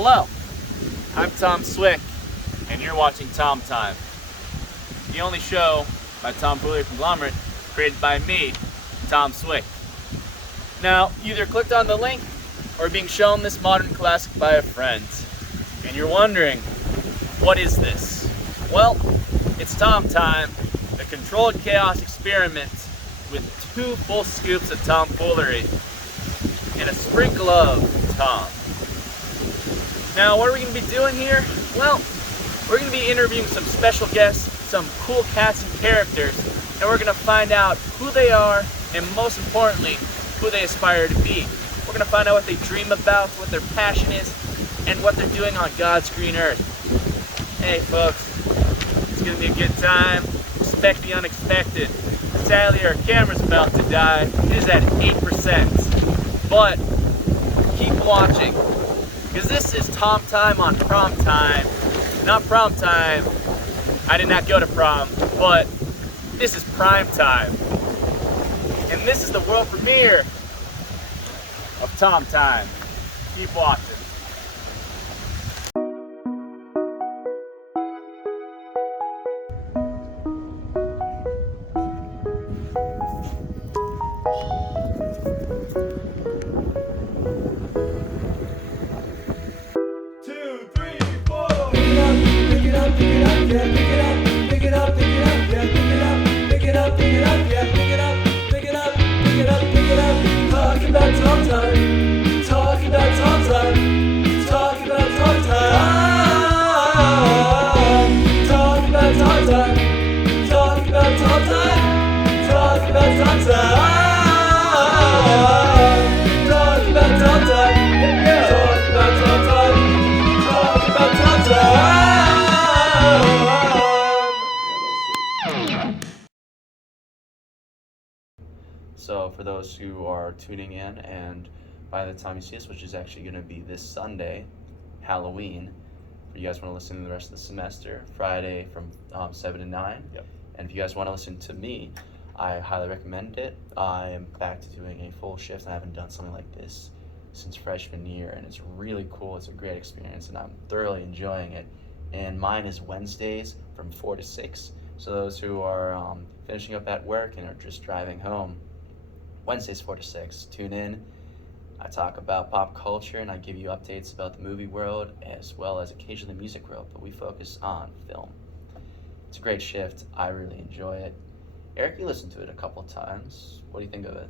Hello, I'm Tom Swick, and you're watching Tom Time, the only show by Tomfoolery conglomerate created by me, Tom Swick. Now, you either clicked on the link or being shown this modern classic by a friend, and you're wondering, what is this? Well, it's Tom Time, a controlled chaos experiment with 2 full scoops of tomfoolery and a sprinkle of Tom. Now, what are we going to be doing here? Well, we're going to be interviewing some special guests, some cool cats and characters, and we're going to find out who they are, and most importantly, who they aspire to be. We're going to find out what they dream about, what their passion is, and what they're doing on God's green earth. Hey folks, it's going to be a good time. Expect the unexpected. Sadly, our camera's about to die. It is at 8%, but keep watching, because this is Tom Time on prom time. Not prom time. I did not go to prom, but this is prime time. And this is the world premiere of Tom Time. Keep watching. So for those who are tuning in, and by the time you see this, which is actually going to be this Sunday, Halloween, if you guys want to listen to the rest of the semester, Friday from 7 to 9. Yep. And if you guys want to listen to me, I highly recommend it. I am back to doing a full shift. I haven't done something like this since freshman year, and it's really cool. It's a great experience, and I'm thoroughly enjoying it. And mine is Wednesdays from 4 to 6. So those who are finishing up at work and are just driving home, Wednesdays 4 to 6, tune in. I talk about pop culture and I give you updates about the movie world as well as occasionally the music world, but we focus on film. It's a great shift. I really enjoy it. Eric, you listened to it a couple times. What do you think of it?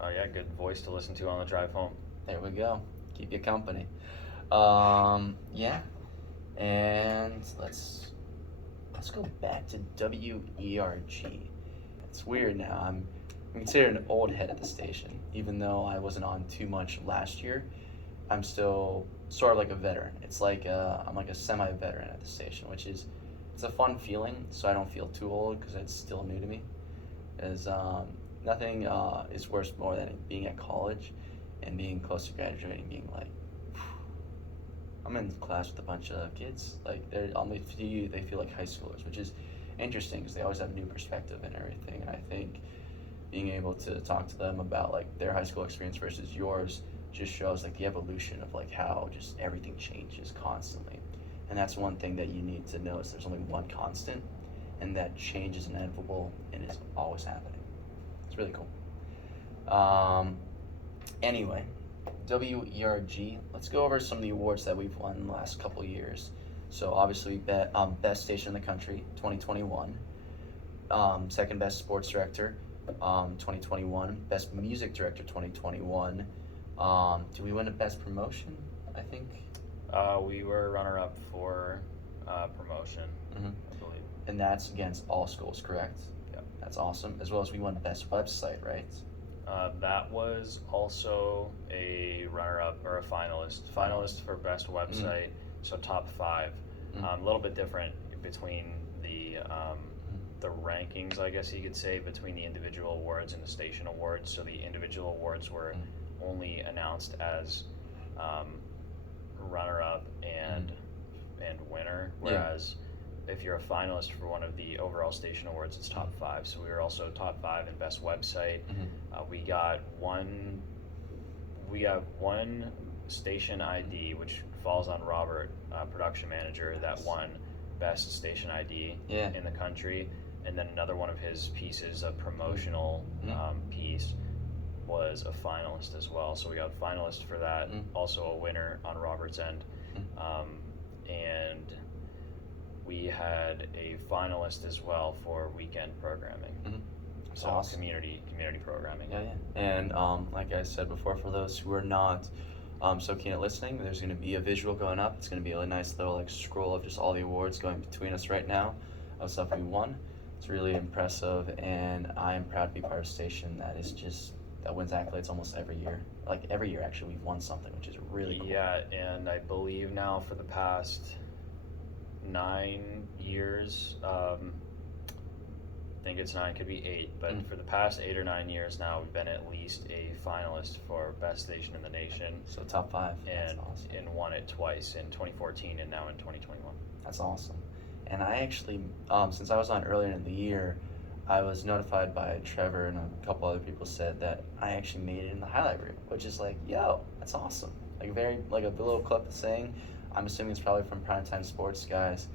Yeah, good voice to listen to on the drive home. There we go. Keep you company. Yeah. And let's go back to WERG. It's weird now. I'm considered an old head at the station, even though I wasn't on too much last year. I'm still sort of like a veteran. It's like I'm like a semi-veteran at the station, which is it's a fun feeling. So I don't feel too old because it's still new to me. As nothing is worse more than being at college and being close to graduating, being like, I'm in class with a bunch of kids. Like they feel like high schoolers, which is interesting because they always have a new perspective and everything. And I think being able to talk to them about like their high school experience versus yours just shows like the evolution of like how just everything changes constantly. And that's one thing that you need to know is there's only one constant, and that change is inevitable and is always happening. It's really cool. Anyway, WERG, let's go over some of the awards that we've won in the last couple of years. So obviously best station in the country, 2021. Second best sports director, 2021. Best music director, 2021. Do we win a best promotion? I think. We were runner-up for promotion, Mm-hmm. I believe. And that's against all schools, correct? Yep. That's awesome. As well as we won best website, right? That was also a runner-up or a finalist. Finalist for best website, so top 5. A little bit different between the rankings, I guess you could say, between the individual awards and the station awards. So the individual awards were only announced as runner-up and winner, whereas if you're a finalist for one of the overall station awards, it's top 5. So we were also top 5 in best website. We got one station ID, which falls on Robert, production manager, that won Best Station ID in the country. And then another one of his pieces, a promotional piece, was a finalist as well. So we got a finalist for that, also a winner on Robert's end. And we had a finalist as well for weekend programming. So awesome. community programming. Yeah. And like I said before, for those who are not so keen at listening, there's going to be a visual going up. It's going to be a nice little like scroll of just all the awards going between us right now of stuff we won. It's really impressive, and I am proud to be part of a station that wins accolades almost every year. Like every year, actually, we've won something, which is really cool. Yeah, and I believe now for the past 9 years, I think it's 9, could be 8, but for the past 8 or 9 years now, we've been at least a finalist for Best Station in the Nation. So top 5. And, That's awesome. And won it twice, in 2014 and now in 2021. That's awesome. And I actually, since I was on earlier in the year, I was notified by Trevor and a couple other people said that I actually made it in the highlight reel, which is like, yo, that's awesome. Like a little clip of saying, I'm assuming it's probably from Primetime Sports Guys,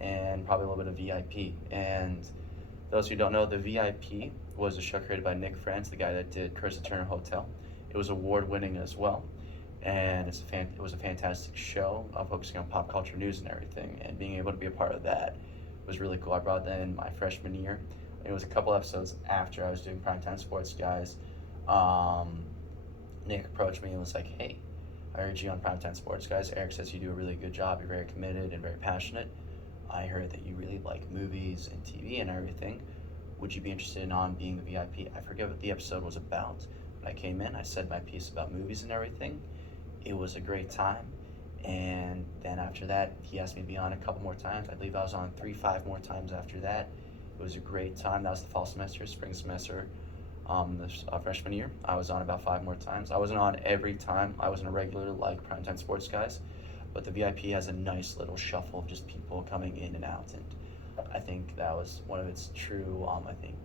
and probably a little bit of VIP. And those who don't know, the VIP was a show created by Nick France, the guy that did Curse of Turner Hotel. It was award-winning as well, and it was a fantastic show, focusing on pop culture news and everything. And being able to be a part of that was really cool. I brought that in my freshman year. It was a couple episodes after I was doing Primetime Sports Guys. Nick approached me and was like, hey, I heard you on Primetime Sports Guys. Eric says you do a really good job. You're very committed and very passionate. I heard that you really like movies and TV and everything. Would you be interested in being the VIP? I forget what the episode was about. When I came in, I said my piece about movies and everything. It was a great time. And then after that, he asked me to be on a couple more times. I believe I was on 5 more times after that. It was a great time. That was the fall semester. Spring semester, this freshman year, I was on about 5 more times. I wasn't on every time. I wasn't a regular like Primetime Sports Guys, but the VIP has a nice little shuffle of just people coming in and out, and I think that was one of its true. I think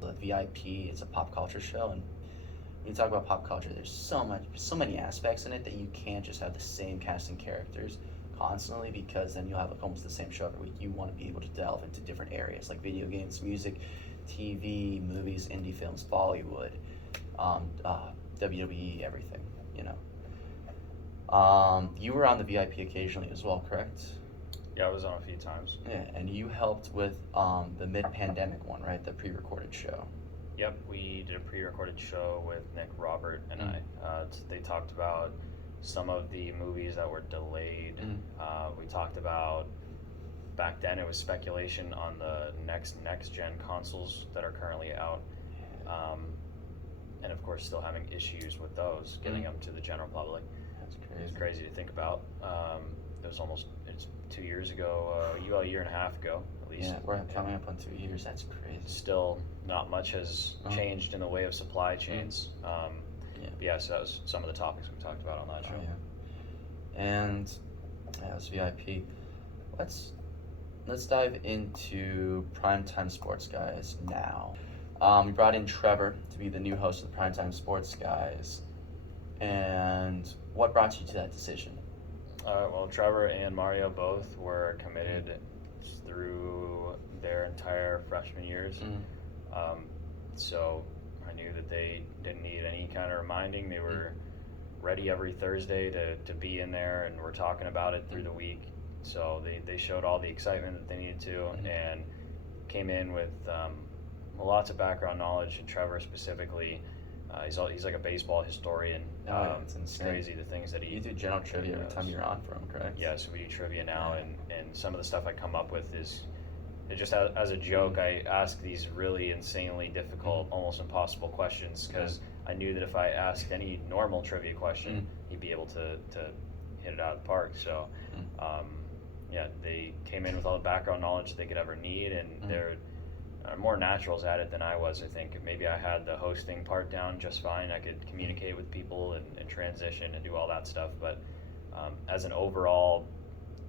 the VIP is a pop culture show, and when you talk about pop culture, there's so many aspects in it that you can't just have the same cast and characters constantly, because then you'll have like almost the same show every week. You want to be able to delve into different areas like video games, music, TV, movies, indie films, Bollywood, WWE, everything, you know. You were on the VIP occasionally as well, correct? Yeah, I was on a few times. Yeah, and you helped with the mid-pandemic one, right? The pre-recorded show. Yep, we did a pre-recorded show with Nick, Robert, and I. They talked about some of the movies that were delayed. We talked about, back then it was speculation on the next gen consoles that are currently out, and of course still having issues with those, getting them to the general public. That's crazy. It's crazy to think about. It's 2 years ago, a year and a half ago at least. Yeah, we're coming up on 2 years. That's crazy. Still not much has changed in the way of supply chains. Yeah, so that was some of the topics we talked about on that show. And that was VIP. Let's dive into Primetime Sports Guys now. We brought in Trevor to be the new host of the Primetime Sports Guys. And what brought you to that decision? Well, Trevor and Mario both were committed through their entire freshman years. So I knew that they didn't need any kind of reminding. They were ready every Thursday to be in there, and we're talking about it through the week. So they showed all the excitement that they needed to, and came in with lots of background knowledge. And Trevor specifically, he's like a baseball historian. It's crazy the things that he. You do general trivia every time you're on for him, correct? Yeah, so we do trivia now, and some of the stuff I come up with is. Just as a joke, I ask these really insanely difficult, almost impossible questions, because I knew that if I asked any normal trivia question, he'd be able to hit it out of the park. So, they came in with all the background knowledge they could ever need, and they're more naturals at it than I was. I think maybe I had the hosting part down just fine. I could communicate with people and transition and do all that stuff. But as an overall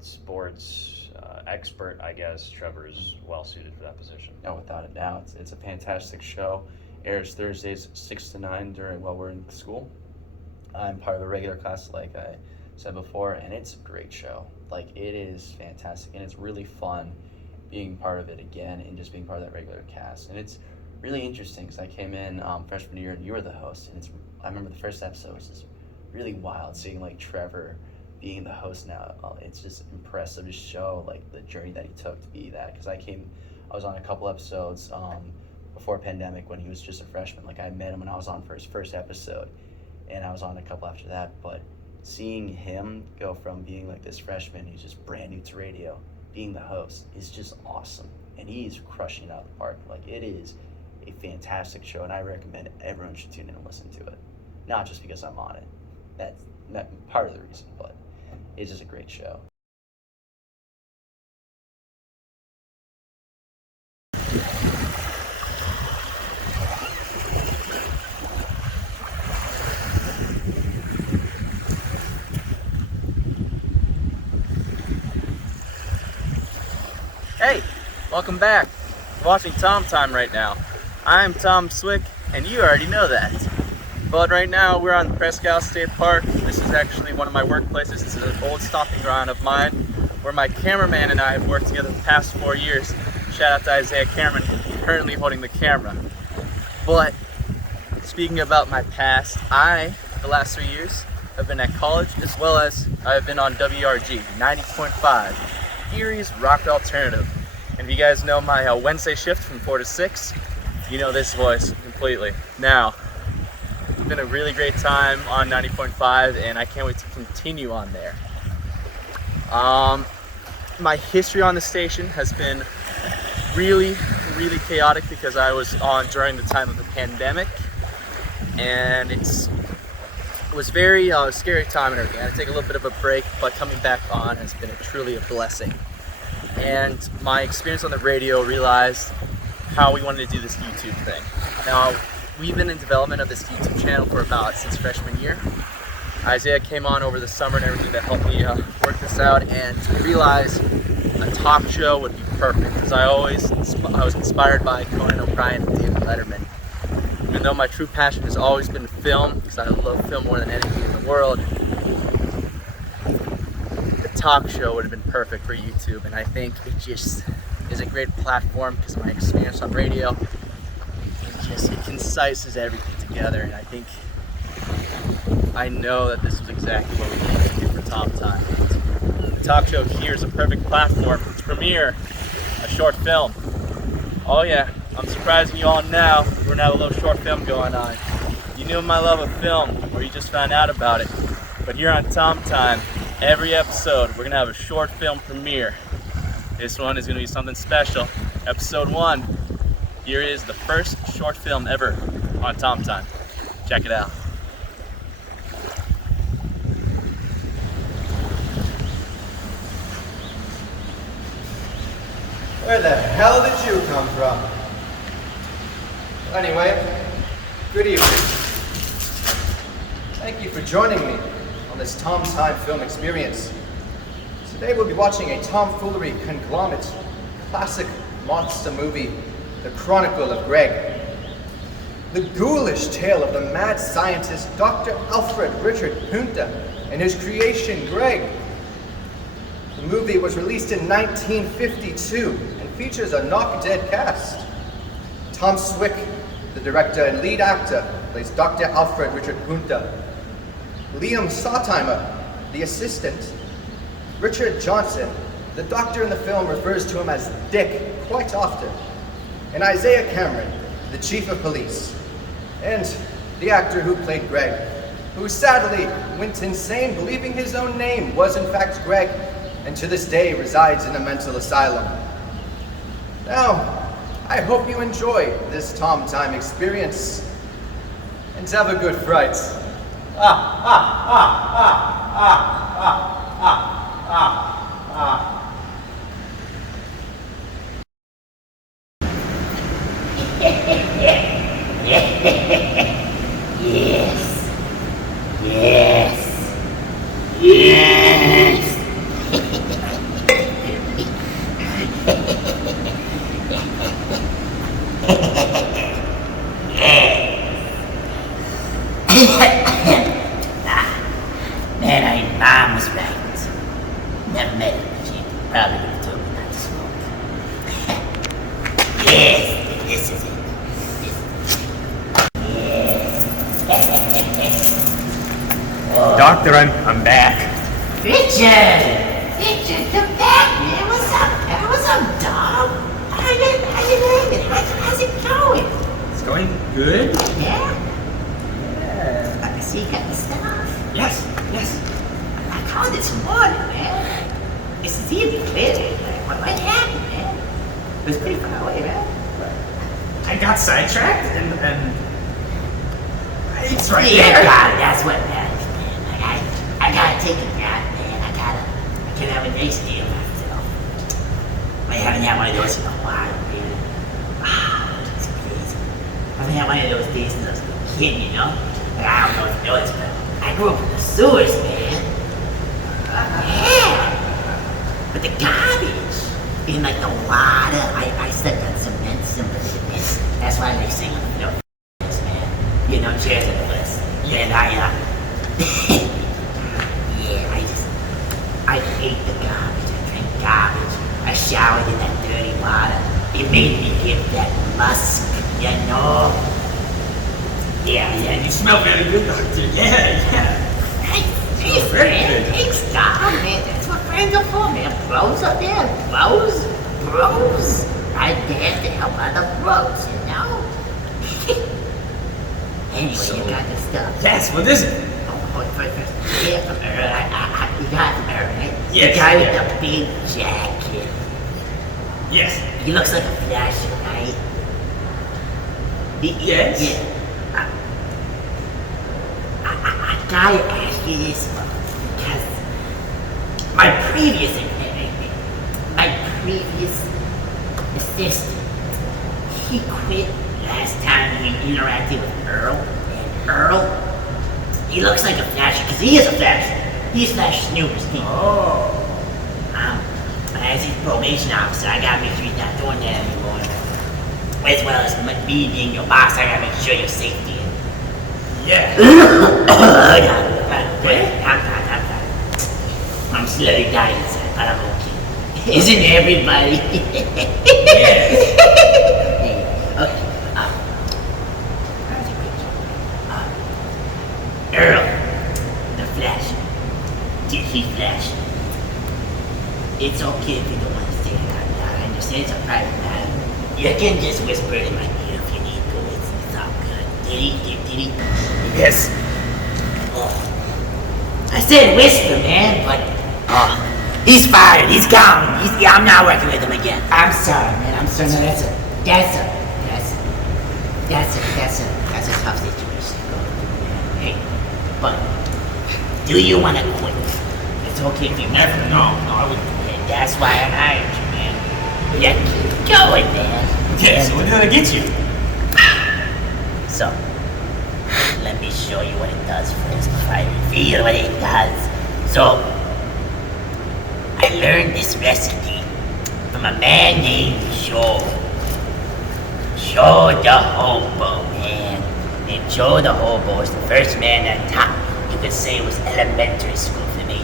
sports expert, I guess Trevor's well suited for that position. No, without a doubt. It's a fantastic show. Airs Thursdays 6 to 9 while we're in school. I'm part of a regular class, like I said before, and it's a great show. Like, it is fantastic, and it's really fun being part of it again and just being part of that regular cast. And it's really interesting because I came in freshman year and you were the host, and I remember the first episode was just really wild seeing like Trevor being the host now. It's just impressive to show like the journey that he took to be that. Because I was on a couple episodes before pandemic when he was just a freshman. Like, I met him when I was on for his first episode, and I was on a couple after that. But seeing him go from being like this freshman who's just brand new to radio, being the host, is just awesome. And he's crushing it out of the park. Like, it is a fantastic show, and I recommend everyone should tune in and listen to it. Not just because I'm on it. That's not part of the reason, but it's just a great show. Hey, welcome back. You're watching Tom Time right now. I'm Tom Swick, and you already know that. But right now, we're on the Prescott State Park. This is actually one of my workplaces. It's an old stomping ground of mine, where my cameraman and I have worked together the past 4 years. Shout out to Isaiah Cameron, currently holding the camera. But speaking about my past, the last 3 years, have been at college, as well as I've been on WRG 90.5. Erie's Rock Alternative. And if you guys know my Wednesday shift from 4 to 6, you know this voice completely. Now, it's been a really great time on 90.5, and I can't wait to continue on there. My history on the station has been really, really chaotic because I was on during the time of the pandemic, and it was very scary time and everything. I had to take a little bit of a break, but coming back on has been truly a blessing. And my experience on the radio realized how we wanted to do this YouTube thing. Now, we've been in development of this YouTube channel for since freshman year. Isaiah came on over the summer and everything to help me work this out, and we realized a talk show would be perfect because I was inspired by Conan O'Brien and David Letterman. Even though my true passion has always been film, because I love film more than anything in the world, the talk show would have been perfect for YouTube, and I think it just is a great platform because of my experience on radio. It concises everything together, and I know that this was exactly what we needed to do for Tom Time. The talk show here is a perfect platform to premiere a short film. Oh yeah, I'm surprising you all now. We're gonna have a little short film going on. You knew my love of film, or you just found out about it. But here on Tom Time, every episode, we're gonna have a short film premiere. This one is gonna be something special. Episode 1, here is the first short film ever on Tom Time. Check it out. Where the hell did you come from? Anyway, good evening. Thank you for joining me on this Tom Time film experience. Today we'll be watching a tomfoolery conglomerate classic monster movie, The Chronicle of Greg. The ghoulish tale of the mad scientist Dr. Alfred Richard Punta and his creation, Greg. The movie was released in 1952 and features a knock-dead cast. Tom Swick, the director and lead actor, plays Dr. Alfred Richard Punta. Liam Sotheimer, the assistant. Richard Johnson, the doctor in the film, refers to him as Dick quite often. And Isaiah Cameron, the chief of police. And the actor who played Greg, who sadly went insane believing his own name was in fact Greg, and to this day resides in a mental asylum. Now, I hope you enjoy this Tom Time experience, and have a good fright. Yes. Yes. Yes. Man, I'm Doctor, I'm back. Richard! Richard, come back, man. What's up, pal? What's up, dog? How you living? How's it going? It's going good? Yeah? Yeah. I see you got the stuff. Yes. I called this morning, man. It's easy clearly. What happened, man? It was pretty far away, right? I got sidetracked and it's right Yeah, there. God, that's what matters, man. I gotta take a nap, man. I can have a nice day of myself. I haven't had one of those in a while, man. It's crazy. I haven't had one of those days since I was a kid, you know? Like, I don't know if you know this, but I grew up in the sewers, man. Yeah. But the garbage, being like the water, I slept on cement simply. That's why they sing, you know, man. You know, chairs at the list. Yeah, and I hate the garbage. I drink garbage. I showered in that dirty water. It made me give that musk, you know? Yeah, You smell very good, Doctor. Yeah. Thanks, very man. good. Thanks, God, man. That's what friends are for, man. Bros up there. Bros. I dare to help other bros, you know? Anyway, So- you got the stuff. Yes, what is it? First. Yeah, from Earl. You got it from Earl, right? Yes, The guy with yeah. the big jacket. Yes. He looks like a flasher, right? Yes. Yeah. I gotta ask you this because my previous assistant, he quit last time we interacted with Earl. And Earl, he looks like a flasher because he is a flasher. He's flashes numerous people. Oh. As his probation officer, I gotta make sure he's not doing that anymore. As well as me being your boss, I gotta make sure you're safety. Yeah. I'm slowly dying inside, but I'm okay. Isn't everybody? Yes. Okay. Earl, the Flash. Did he flash? It's okay if you don't want to say it out loud. I understand it's a private matter. You can just whisper it in my ear if you need to. It's all good. Did he? Yes. I said whisper, man, but he's fired. He's gone. I'm not working with him again. I'm sorry, man. I'm sorry. No, that's a tough situation to go through, man. Hey, but do you want to quit? It's okay if you never know. No, I wouldn't. And that's why I hired you, man. Yeah, keep going, man. Okay, so what did I get you? So, let me show you what it does first before I reveal what it does. So, I learned this recipe from a man named Joe. Joe the Hobo, man. And Joe the Hobo was the first man that taught, you could say it was elementary school for me.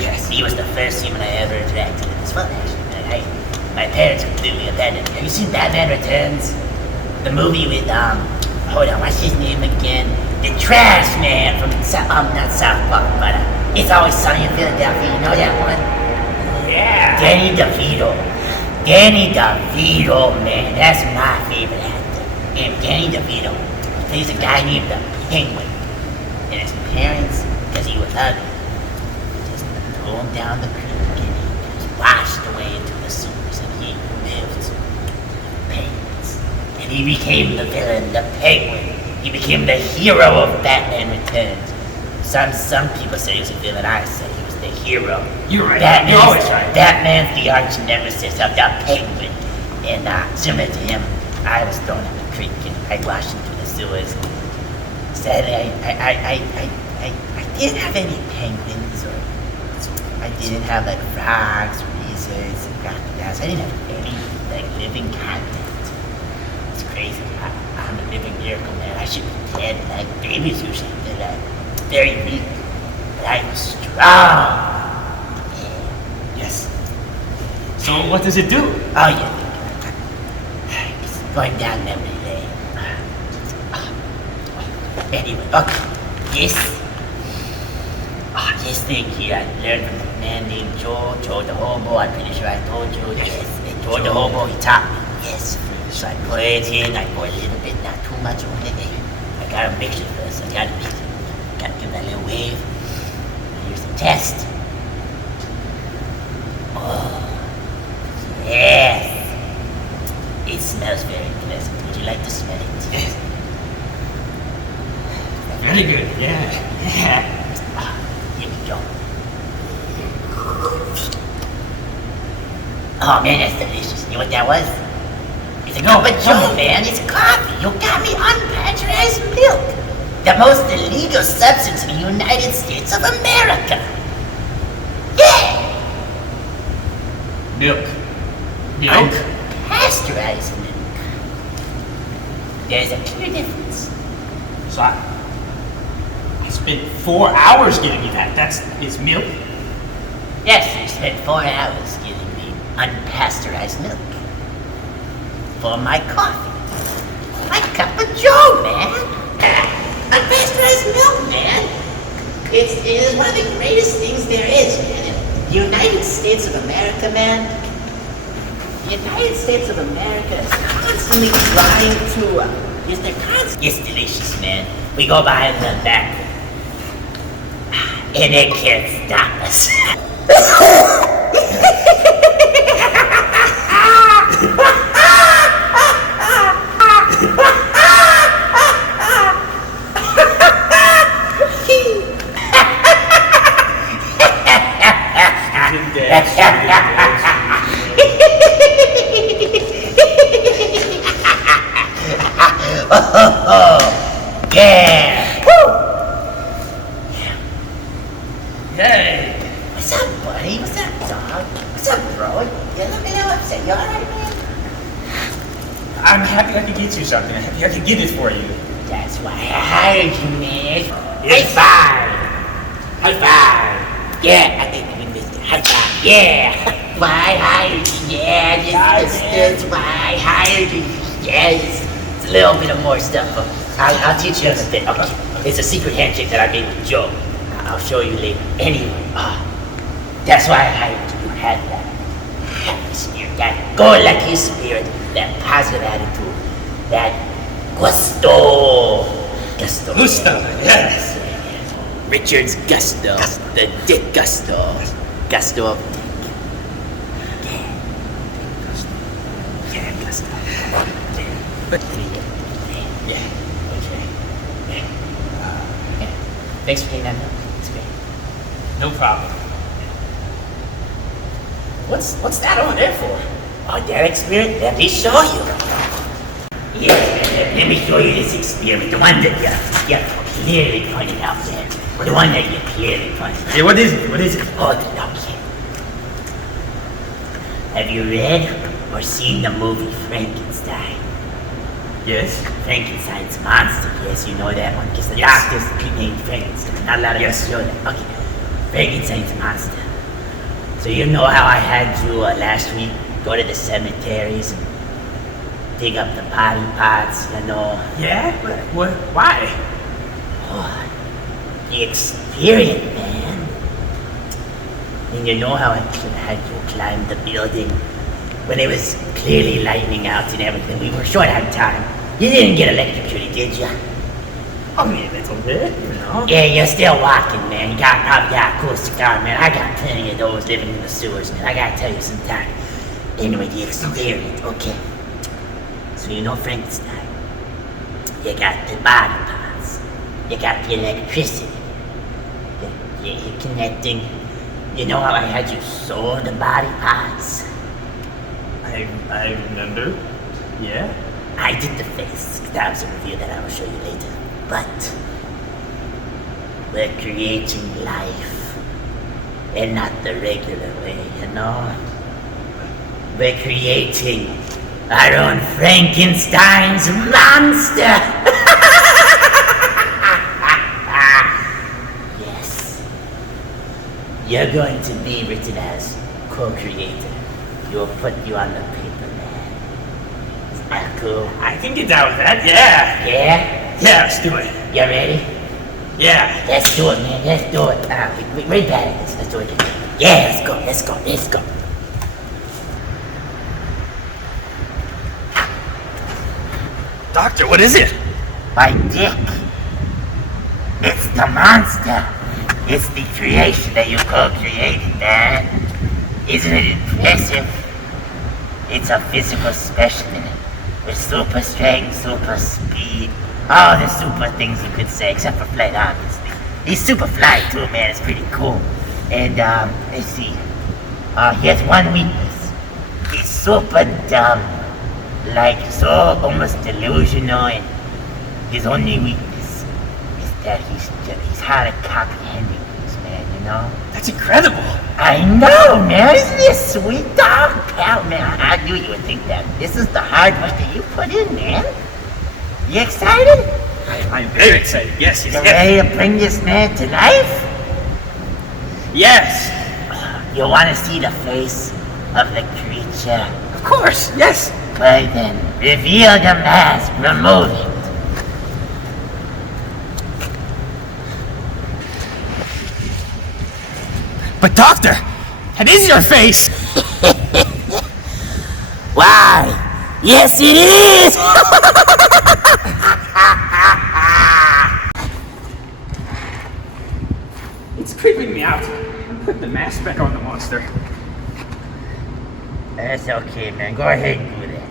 Yes. He was the first human I ever interacted with as well, actually. My parents completely abandoned me. Have you seen Batman Returns? The movie with, hold on, what's his name again? The Trash Man from, not South Park, but It's Always Sunny in Philadelphia. You know that one? Yeah. Danny DeVito. Danny DeVito, man, that's my favorite actor. And Danny DeVito plays a guy named the Penguin. And his parents, because he was ugly, just threw him down the creek and he was washed away into the sewers and he lived with penguins. And he became the villain, the Penguin. He became the hero of Batman Returns. Some people say he was a villain, I say he was the hero. You're right. You're always right. Batman's the arch nemesis of the Penguin. And similar to him, I was thrown in the creek and I washed into the sewers. Sadly, I didn't have any penguins or I didn't have like frogs, lizards, and crocodiles. I didn't have any like living contact. It's crazy. I'm a living miracle, man. I should be dead like babies usually. They're like very weak, but I'm strong. Yes. So what does it do? Oh yeah. It's going down memory lane. Anyway, okay. This just think here, I learned from a man named Joe the hobo. I'm pretty sure I told you. Yes, and Joe the hobo, he taught me. Yes. So I pour it in, I pour a little bit, not too much on it. I gotta mix it first. I gotta mix it. Gotta give that little wave. Here's the test. Oh, yes. It smells very pleasant. Would you like to smell it? Yes. Very good, yeah. Here we go. Oh man, that's delicious. You know what that was? It's a cup of Joe, man. It's coffee. You got me unpasteurized milk. The most illegal substance in the United States of America. Yeah! Milk. Milk? Pasteurized milk. There's a clear difference. So I spent 4 hours getting you that. It's milk? Yes, you spent 4 hours getting me unpasteurized milk. For my coffee. My cup of Joe, man. Unpasteurized milk, man. It is one of the greatest things there is, man. The United States of America, man. The United States of America is constantly trying to. It's delicious, man. We go behind the back. And it can't stop us. Yeah! Woo! Hey! What's up, buddy? What's up, dog? What's up, bro? You're looking all upset. You alright, man? I'm happy I could get you something. I'm happy I could get it for you. That's why I hired you, man. Yes. High five! High five! Yeah, I think we missed it. High five! Yeah! Why I hired you? Yeah, that's why I hired you. Yeah, it's a little bit of more stuff. I'll teach you in a bit. Okay. It's a secret handshake that I made with Joe. I'll show you later. Anyway, that's why I hired you. You had that happy spirit, that go-lucky spirit, that positive attitude, that gusto. Gusto, yes. Richard's gusto. The dick gusto. Gusto of dick. Yeah, gusto. But yeah. Okay. Yeah. Thanks for getting that milk. It's great. No problem. What's that on there for? Oh, that experiment? Let me show you. Yeah, let me show you this experiment. The one that you clearly pointed out there. The one that you clearly pointed out. Hey, what is it? What is it? Oh, okay. Have you read or seen the movie Frankenstein? Yes. Frankenstein's monster. Yes, you know that one. Because the doctor's named Frankenstein. Not a lot of us know that. Okay. Frankenstein's monster. So you know how I had to last week go to the cemeteries and dig up the body parts, you know? Yeah? What? Why? Oh, the experience, man. And you know how I had to climb the building when it was clearly lightning out and everything. We were short on time. You didn't get electrocuted, did you? I mean, a little bit, you know. Yeah, you're still walking, man. You probably got a cool cigar, man. I got plenty of those living in the sewers, man. I gotta tell you sometime. Anyway, the experience, okay. So you know Frankenstein. You got the body parts. You got the electricity. You're connecting. You know how I had you sew the body parts? I remember. Yeah. I did the face. That was a review that I will show you later. But we're creating life, and not the regular way, you know? We're creating our own Frankenstein's monster! Yes. You're going to be written as co-creator. You'll put you on the paper, man. Isn't that cool? I can get down with that, yeah. Yeah? Yeah, let's do it. You ready? Yeah. Let's do it, man. Let's do it. We're bad at this. Let's do it again. Yeah, let's go. Doctor, what is it? My dick. It's the monster. It's the creation that you co-created, man. Isn't it impressive? It's a physical specimen with super strength, super speed, all the super things you could say, except for flight, obviously. He's super fly too, man. It's pretty cool. And let's see. He has one weakness. He's super dumb, like so almost delusional, and his only weakness is that he's hard at comprehending things, man. You know? That's incredible. I know, man. Isn't this sweet, dog? Pal, man, I knew you would think that. This is the hard work that you put in, man. You excited? I'm very excited. Yes. You ready to bring this man to life? Yes. You want to see the face of the creature? Of course. Yes. Well then, reveal the mask. Remove it. But doctor, that is your face. Why? Yes, it is! It's creeping me out. Put the mask back on the monster. That's okay, man. Go ahead and do that.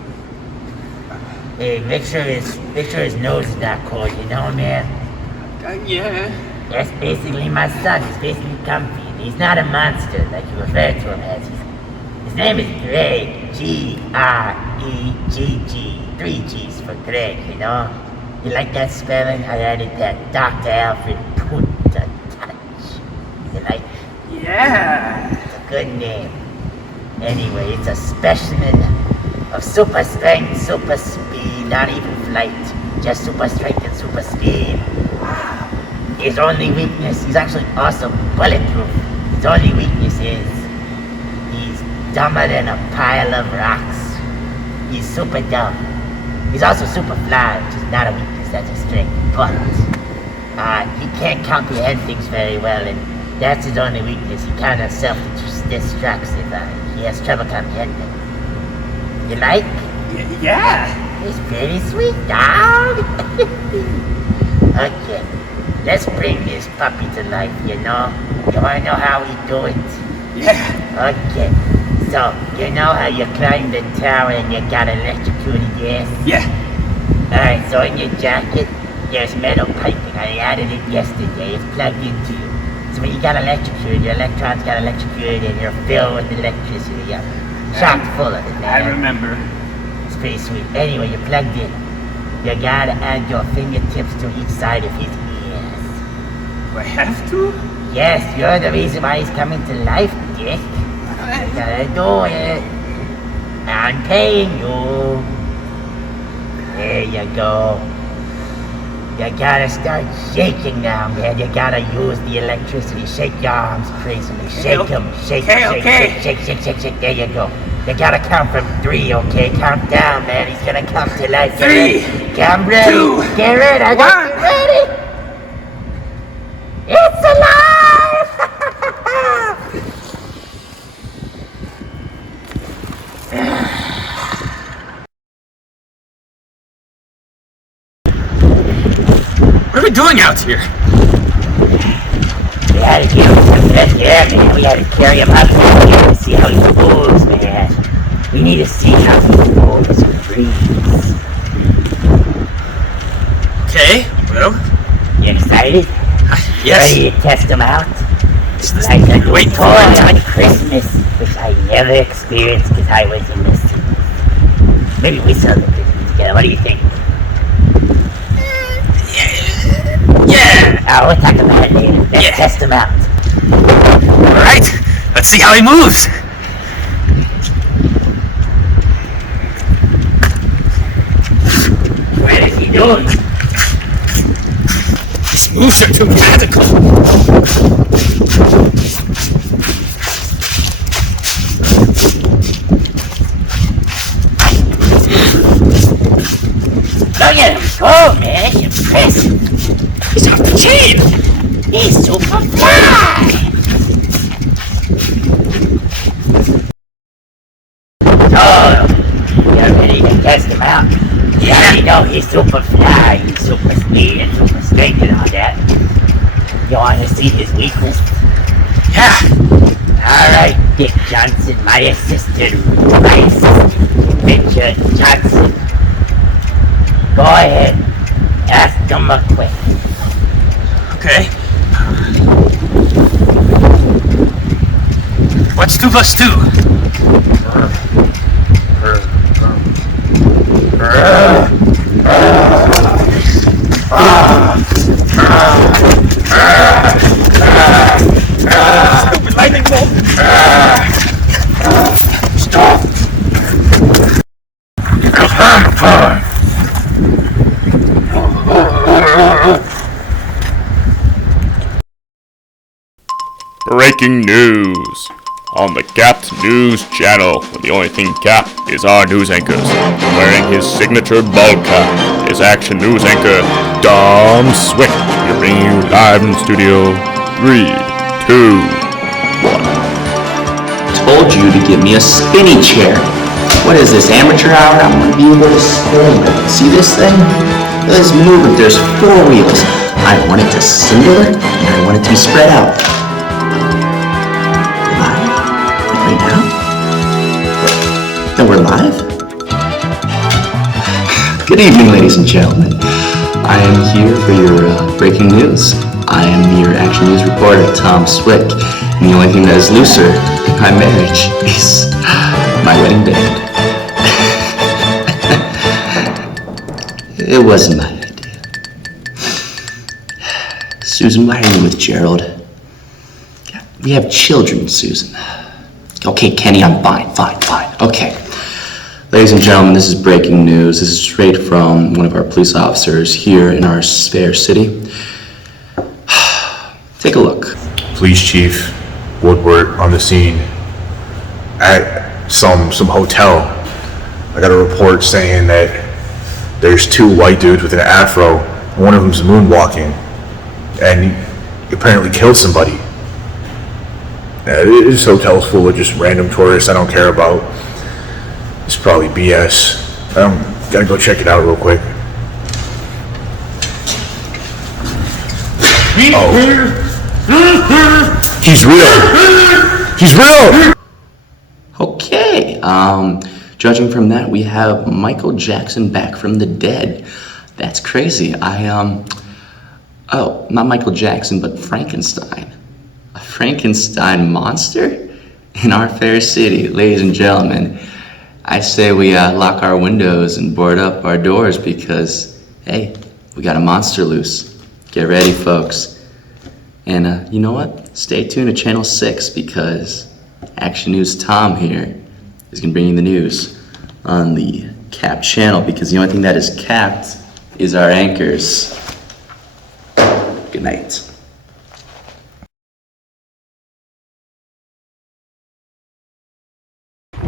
Hey, make sure his nose is not cold, you know, man? Yeah. That's basically my son. He's basically comfy. He's not a monster like you refer to him as. His name is Greg. G-R-E-G-G. 3 G's for Greg, you know? You like that spelling? I added that Dr. Alfred Punta touch. You like it? Yeah. It's a good name. Anyway, it's a specimen of super strength, super speed, not even flight. Just super strength and super speed. His only weakness, he's actually also bulletproof. His only weakness is he's dumber than a pile of rocks. He's super dumb. He's also super fly, which is not a weakness, that's a strength. But he can't comprehend things very well, and that's his only weakness. He kind of self-destructs if he has trouble comprehending. You like? Yeah. It's pretty sweet, dog. Okay. Let's bring this puppy to life, you know? You wanna know how we do it? Yeah. Okay. So, you know how you climb the tower and you got electrocuted, yes? Yeah. Alright, so in your jacket, there's metal piping. I added it yesterday. It's plugged into you. So when you got electrocuted, your electrons got electrocuted and you're filled with electricity. You're chock full of it, man. I remember. It's pretty sweet. Anyway, you're plugged in. You gotta add your fingertips to each side of his ears. Do I have to? Yes, you're the reason why he's coming to life, dick. You gotta do it. I'm paying you. There you go. You gotta start shaking now, man. You gotta use the electricity. Shake your arms crazily. Shake them. Shake, shake. There you go. You gotta count from 3, okay? Count down, man. He's gonna come to life. 3, Come ready. 2, Get ready. I got you ready. It's alive! What are we doing out here? We had to give him some fresh air, man. We had to carry him up here to see how he moves, man. We need to see how he moves and breathes. Okay, well. You excited? Yes. Ready to test him out? This Like a wait toy for it. on Christmas, which I never experienced because I was in this. Maybe we celebrate it together. What do you think? Yeah. Oh, we'll talk about it later. Let's test him out. Alright, let's see how he moves. What is he doing? His moves are too radical. Look at him go, man. It's impressive. He's off the chain! He's super fly! Oh, you're ready to test him out? You already know he's super fly, he's super speed and super strength and all that. You wanna see his weakness? Yeah. Alright, Dick Johnson, my assistant, Rice, Richard Johnson. Go ahead, ask him a question. Okay. What's 2 plus 2? Stupid lightning bolt! Stop! Breaking news on the Capped News channel, where the only thing capped is our news anchors. Wearing his signature ball cap is Action News anchor Tom Swick. We're bringing you live in studio. 3, 2, 1. Told you to give me a spinny chair. What is this, amateur hour? I want to be able to spin. See this thing? This movement, there's 4 wheels. I want it to singular, and I want it to be spread out. Live? Like right now? No, we're live? Good evening, ladies and gentlemen. I am here for your breaking news. I am your Action News reporter, Tom Swick, and the only thing that is looser in my marriage is my wedding band. It wasn't my idea. Susan, why are you with Gerald? We have children, Susan. Okay, Kenny, I'm fine. Okay. Ladies and gentlemen, this is breaking news. This is straight from one of our police officers here in our fair city. Take a look. Police Chief Woodward on the scene at some hotel. I got a report saying that there's 2 white dudes with an afro, and one of them's moonwalking, and he apparently killed somebody. This hotel's full of just random tourists I don't care about. It's probably BS. Gotta go check it out real quick. Oh. He's real! He's real! Okay, judging from that, we have Michael Jackson back from the dead. That's crazy. Oh, not Michael Jackson, but Frankenstein. A Frankenstein monster in our fair city. Ladies and gentlemen, I say we lock our windows and board up our doors because, hey, we got a monster loose. Get ready, folks. And you know what? Stay tuned to Channel 6 because Action News Tom here is going to bring you the news on the Capped channel because the only thing that is capped is our anchors. Good night. I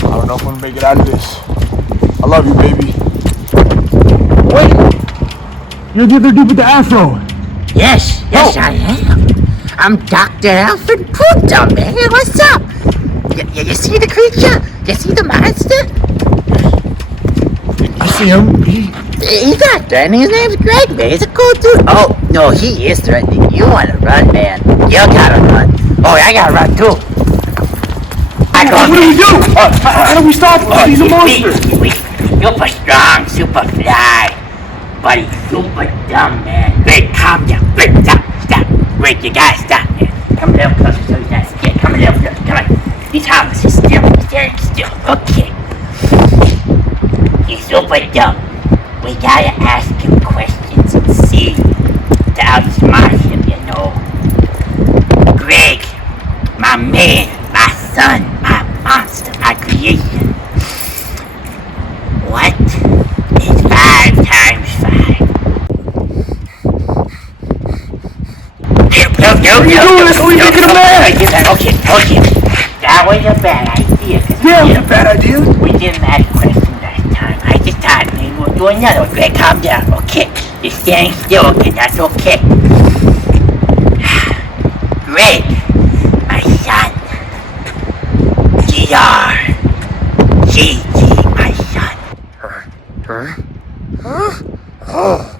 don't know if I'm gonna make it out of this. I love you, baby. Wait! You're the other dude with the afro! Yes, I am. I'm Dr. Alfred Punta, man. What's up? You see the creature? You see the monster? I see him. He's not threatening. His name's Greg, man. He's a cool dude. Oh, no, he is threatening. You want to run, man. You gotta run. Oh, I gotta run, too. What do we do? How do we stop him? He's a monster. Super strong, super fly. But he's super dumb, man. Greg, calm down. Greg, stop. Greg, you gotta stop, man. Come a little closer so he's not scared. Come a little closer. Come on. He's harmless. He's still. Okay. He's super dumb. We gotta ask him questions and see to outsmart him, you know. Greg, my man, my son, my monster, my creation. What is 5 times 5? No. What are you doing? This? Are we making a man? Okay. That was a bad idea. Yeah, it was a bad idea. We didn't ask questions last time. do another one. Greg, calm down. We'll kick. You're standing still again. That's okay. Greg, my son. GR. GG, my son. Oh.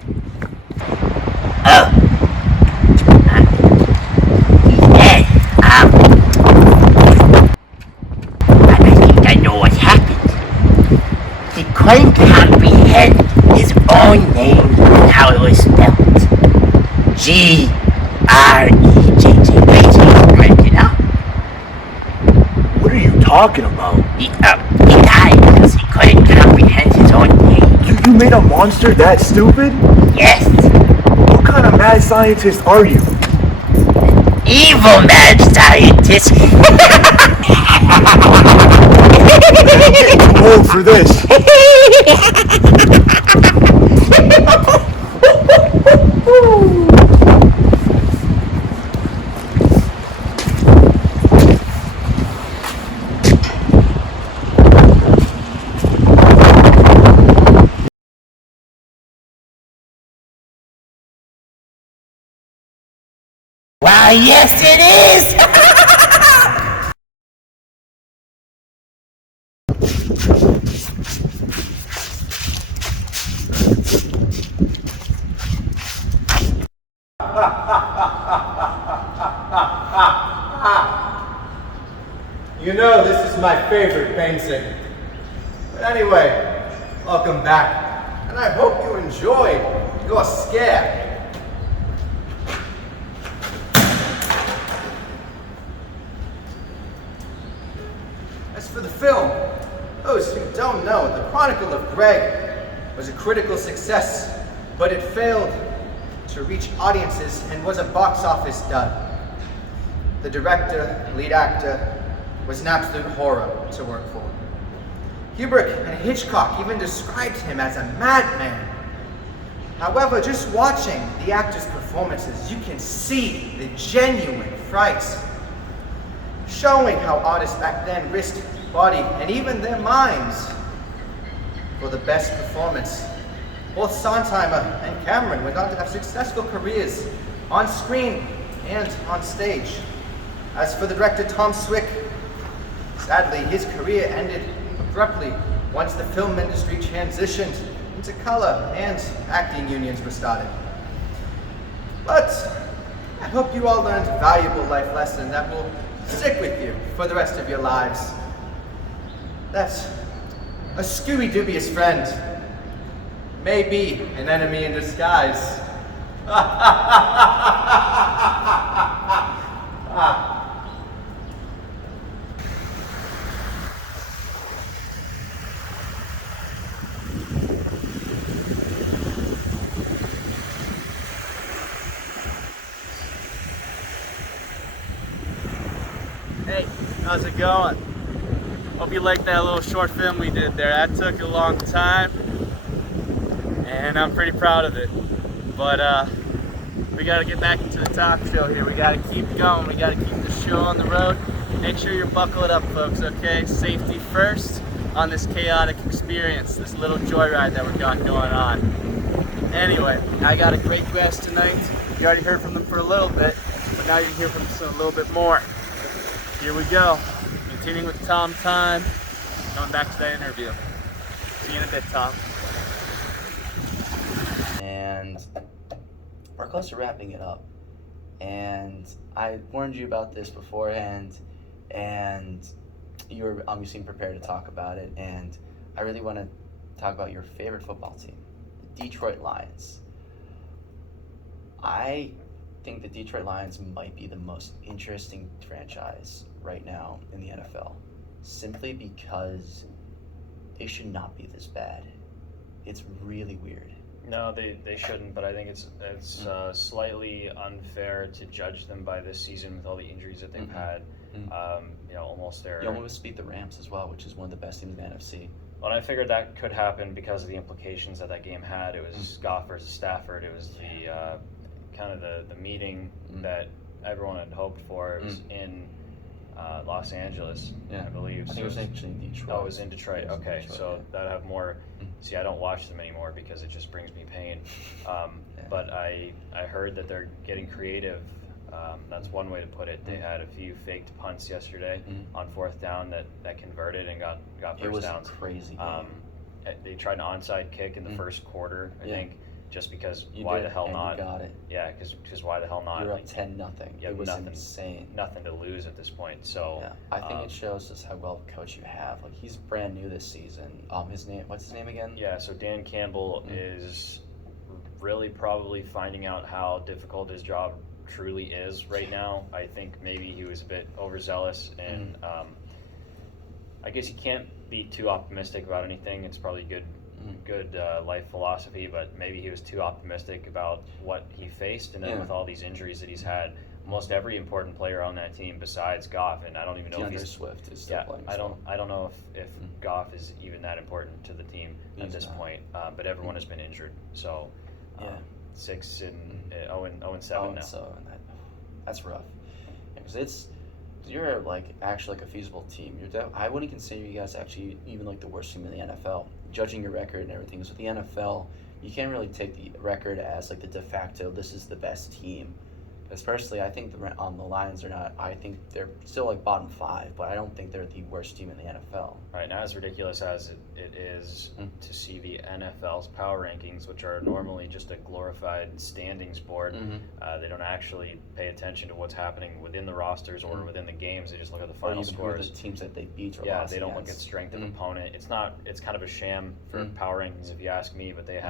Hey, I think I know what happened. He couldn't comprehend his own name and how it was spelled. G-R-E-J-J-J. Right, you know? What are you talking about? He died because he couldn't comprehend his own name. You made a monster that stupid? Yes. What kind of mad scientist are you? Evil mad scientist. I'm getting too old for this. Why, yes it is! You know this is my favorite Bane segment. But anyway, welcome back. And I hope you enjoyed your scare. As for the film, those who don't know, The Chronicle of Greg was a critical success, but it failed to reach audiences and was a box office dud. The director, lead actor, was an absolute horror to work for. Kubrick and Hitchcock even described him as a madman. However, just watching the actors' performances, you can see the genuine fright, showing how artists back then risked body and even their minds for the best performance. Both Sondheimer and Cameron went on to have successful careers on screen and on stage. As for the director Tom Swick, sadly his career ended abruptly once the film industry transitioned into color and acting unions were started. But I hope you all learned a valuable life lesson that will stick with you for the rest of your lives. That a Scooby-Doobious friend may be an enemy in disguise. Hey, how's it going? Hope you liked that little short film we did there. That took a long time, and I'm pretty proud of it. But we gotta get back into the talk show here. We gotta keep going. We gotta keep the show on the road. Make sure you're buckled up, folks, okay? Safety first on this chaotic experience, this little joyride that we've got going on. Anyway, I got a great guest tonight. You already heard from them for a little bit, but now you can hear from them a little bit more. Here we go. Continuing with Tom time. Going back to that interview. See you in a bit, Tom. And we're close to wrapping it up. And I warned you about this beforehand, and you were seemed prepared to talk about it. And I really want to talk about your favorite football team, the Detroit Lions. I think the Detroit Lions might be the most interesting franchise right now in the NFL, simply because they should not be this bad. It's really weird. No, they shouldn't, but I think it's slightly unfair to judge them by this season with all the injuries that they've had. Almost there. You almost beat the Rams as well, which is one of the best teams in the NFC. Well, I figured that could happen because of the implications that game had. It was Goff versus Stafford. It was the kind of the meeting that everyone had hoped for. It was in Los Angeles, Yeah. I believe. I think it was actually in Detroit. Oh, it was in Detroit. It was in Okay, Detroit, so yeah. that'd have more. See, I don't watch them anymore because it just brings me pain. But I heard that they're getting creative. That's one way to put it. They had a few faked punts yesterday on 4th down that converted and got first It was downs. a crazy game. They tried an onside kick in the first quarter, I think, just because You why did, the hell and not? You got it. Yeah, because why the hell not? You're Like, up 10-0. you have It was nothing, insane. nothing to lose at this point. So Yeah, I think it shows just how well of a coach you have. Like, he's brand new this season. What's his name again? Yeah, so Dan Campbell is really probably finding out how difficult his job truly is right now. I think maybe he was a bit overzealous, and I guess you can't be too optimistic about anything. It's probably good life philosophy, but maybe he was too optimistic about what he faced, and then with all these injuries that he's had, almost every important player on that team besides Goff, and I don't even know if he's Swift is still playing. I don't know if Goff is even that important to the team at this point, but everyone has been injured. So 6 and 0-7 now. So that's rough. Because you're actually a feasible team. I wouldn't consider you guys actually even the worst team in the NFL. Judging your record and everything, so with the NFL, you can't really take the record as the de facto. This is the best team. Especially, I think the Lions are not. I think they're still bottom 5, but I don't think they're the worst team in the NFL. Right now, as ridiculous as it is to see the NFL's power rankings, which are normally just a glorified standings board, they don't actually pay attention to what's happening within the rosters or within the games. They just look at the final scores. The teams that they beat or yeah, lost they don't look against. at strength of opponent. It's kind of a sham for power rankings, if you ask me. But they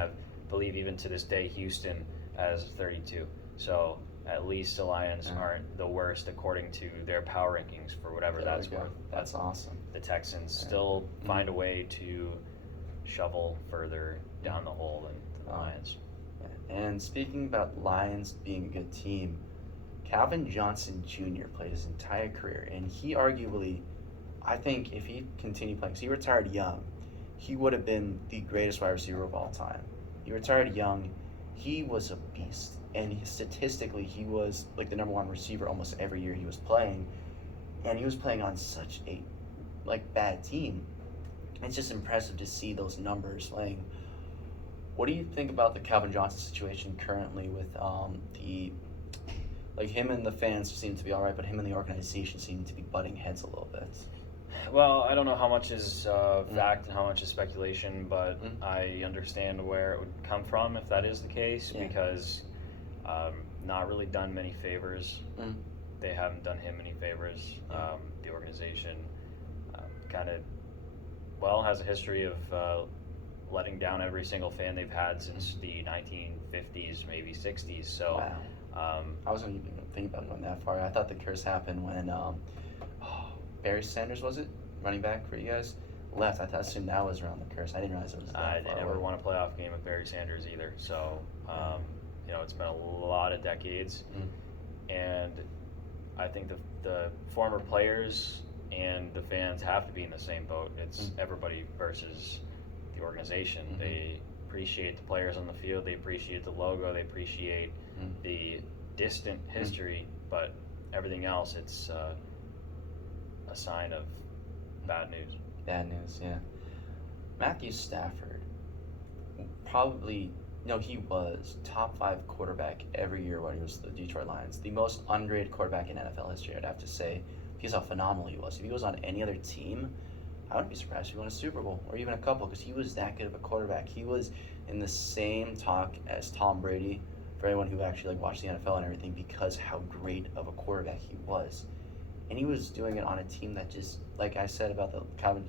believe even to this day, Houston as 32. So at least the Lions aren't the worst according to their power rankings for whatever that's worth. That's awesome. The Texans still find a way to shovel further down the hole than the Lions. And speaking about Lions being a good team, Calvin Johnson Jr. played his entire career, and he arguably, I think if he continued playing, because he retired young, he would have been the greatest wide receiver of all time. He retired young. He was a beast. And statistically, he was the number 1 receiver almost every year he was playing. And he was playing on such a bad team. It's just impressive to see those numbers. What do you think about the Calvin Johnson situation currently with him and the fans seem to be all right, but him and the organization seem to be butting heads a little bit? Well, I don't know how much is fact and how much is speculation, but I understand where it would come from if that is the case, because not really done many favors. They haven't done him any favors. The organization has a history of letting down every single fan they've had since the 1950s, maybe 60s. So I wasn't even thinking about going that far. I thought the curse happened when Barry Sanders, was it, running back for you guys, left. I assumed that was around the curse. I didn't realize it was that They far never away. won a playoff game with Barry Sanders either. So it's been a lot of decades, and I think the former players and the fans have to be in the same boat. It's everybody versus the organization. They appreciate the players on the field. They appreciate the logo. They appreciate the distant history, but everything else, it's a sign of bad news. Bad news, yeah. Matthew Stafford, probably, he was top 5 quarterback every year when he was the Detroit Lions. The most underrated quarterback in NFL history, I'd have to say, because how phenomenal he was. If he was on any other team, I wouldn't be surprised if he won a Super Bowl or even a couple, because he was that good of a quarterback. He was in the same talk as Tom Brady, for anyone who actually watched the NFL and everything, because how great of a quarterback he was. And he was doing it on a team that just, like I said about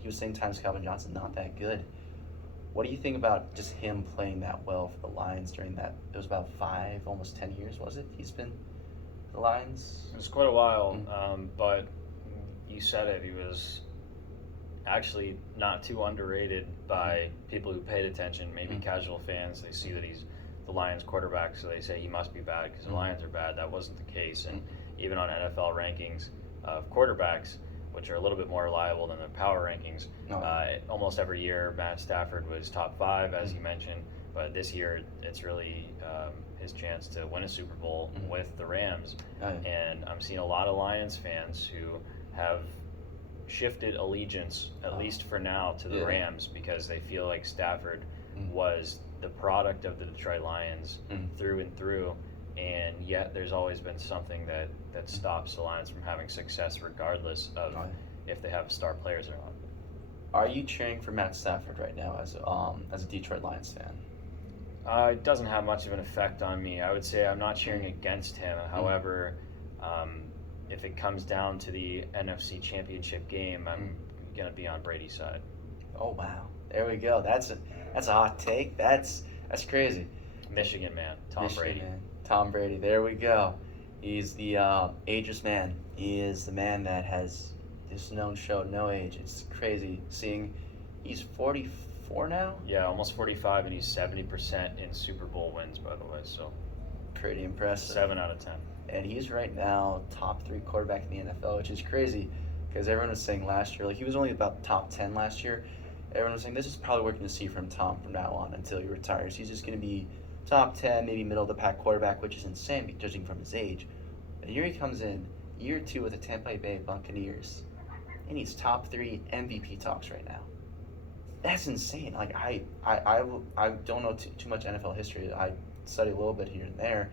he was saying times Calvin Johnson, not that good. What do you think about just him playing that well for the Lions during that? It was about 5, almost 10 years, was it? He's been the Lions? It was quite a while, but you said it. He was actually not too underrated by people who paid attention. Maybe casual fans, they see that he's the Lions quarterback, so they say he must be bad because the Lions are bad. That wasn't the case. And even on NFL rankings of quarterbacks, which are a little bit more reliable than the power rankings, almost every year Matt Stafford was top 5, as you mentioned, but this year it's really his chance to win a Super Bowl with the Rams. And I'm seeing a lot of Lions fans who have shifted allegiance, at least for now, to the Yeah. Rams because they feel like Stafford was the product of the Detroit Lions through and through, and yet there's always been something that stops the Lions from having success regardless of if they have star players or not. Are you cheering for Matt Stafford right now as a Detroit Lions fan? It doesn't have much of an effect on me. I would say I'm not cheering against him. However, if it comes down to the NFC Championship game, I'm gonna be on Brady's side. Oh wow, there we go. That's a hot take. That's crazy. Michigan man, Tom Michigan Brady. Man. Tom Brady. There we go. He's the ageless man. He is the man that has this known show no age. It's crazy seeing. He's 44 now. Yeah, almost 45, and he's 70% in Super Bowl wins, by the way. So Pretty impressive. 7 out of 10. And he's right now top 3 quarterback in the NFL, which is crazy because everyone was saying last year, like he was only about top 10 last year. Everyone was saying this is probably what we're going to see from Tom from now on until he retires. He's just going to be top 10, maybe middle of the pack quarterback, which is insane judging from his age. And here he comes in year 2 with the Tampa Bay Buccaneers, and he's top 3 MVP talks right now. That's insane. Like I don't know too much NFL history. I study a little bit here and there.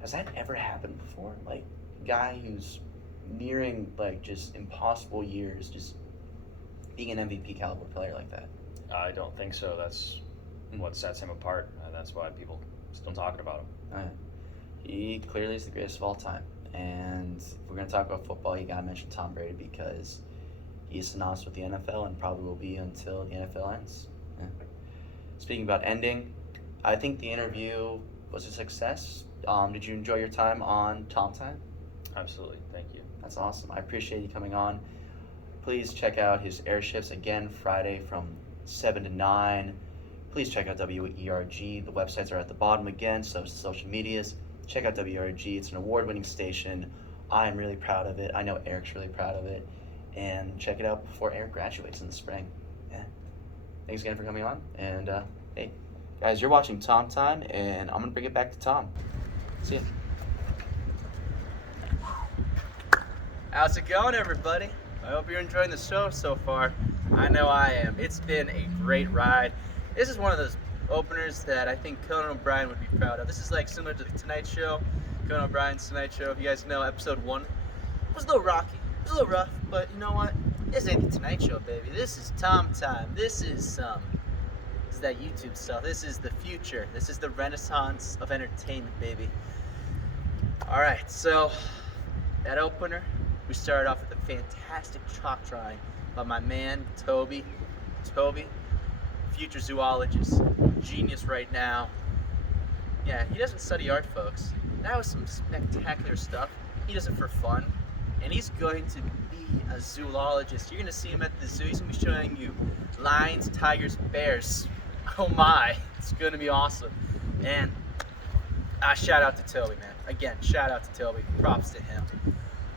Has that ever happened before? Like, guy who's nearing like just impossible years, just being an MVP caliber player like that. I don't think so. That's what sets him apart, and that's why people still talking about him. He clearly is the greatest of all time. And if we're gonna talk about football, you gotta mention Tom Brady because he's synonymous with the NFL and probably will be until the NFL ends. Yeah. Speaking about ending, I think the interview was a success. Did you enjoy your time on Tom Time? Absolutely. Thank you. That's awesome. I appreciate you coming on. Please check out his air shifts again Friday from 7 to 9. Please check out WERG. The websites are at the bottom again, so social medias. Check out WERG. It's an award-winning station. I'm really proud of it. I know Eric's really proud of it. And check it out before Eric graduates in the spring. Yeah. Thanks again for coming on. And hey, guys, you're watching Tom Time, and I'm going to bring it back to Tom. See ya. How's it going, everybody? I hope you're enjoying the show so far. I know I am. It's been a great ride. This is one of those openers that I think Conan O'Brien would be proud of. This is like similar to the Tonight Show, Conan O'Brien's Tonight Show. If you guys know, episode 1 was a little rocky, it was a little rough, but you know what? This ain't the Tonight Show, baby. This is Tom Time. This is that YouTube stuff. This is the future. This is the renaissance of entertainment, baby. All right, so that opener, we started off with a fantastic chalk drawing by my man, Toby. Toby, future zoologist, genius right now. Yeah, he doesn't study art, folks. That was some spectacular stuff. He does it for fun, and he's going to be a zoologist. You're going to see him at the zoo. He's going to be showing you lions, tigers, bears. Oh my, it's going to be awesome. And shout out to Toby, man. Again, shout out to Toby. Props to him.